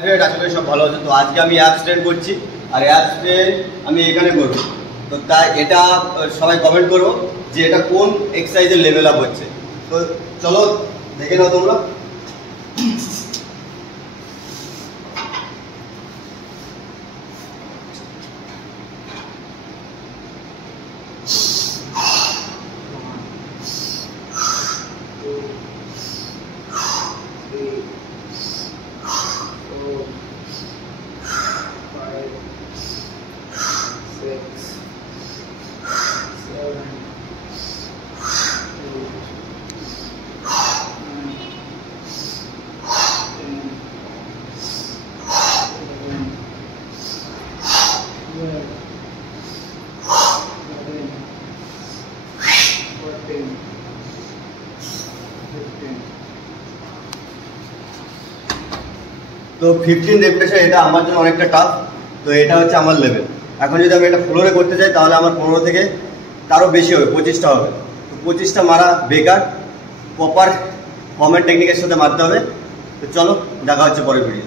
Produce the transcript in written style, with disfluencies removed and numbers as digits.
আশা করি সব ভালো আছে। তো আজকে আমি অ্যাপস ট্রেন করছি, আর অ্যাপস ট্রেন আমি এখানে করব। তো তাই এটা সবাই কমেন্ট করো যে এটা কোন এক্সারসাইজের লেভেল আপ হচ্ছে। তো চলো দেখে নাও তোমরা। তো 15 রেপিটেশন, এটা আমার জন্য অনেকটা টাফ। তো এটা হচ্ছে আমার লেভেল। এখন যদি আমি এটা ফ্লোরে করতে চাই তাহলে আমার 15 থেকে তারও বেশি হবে, 25টা হবে। তো 25টা মারা বেকার, প্রপার ফর্মেট টেকনিকের সাথে মারতে হবে। তো চলো দেখা হচ্ছে পরের ভিডিও।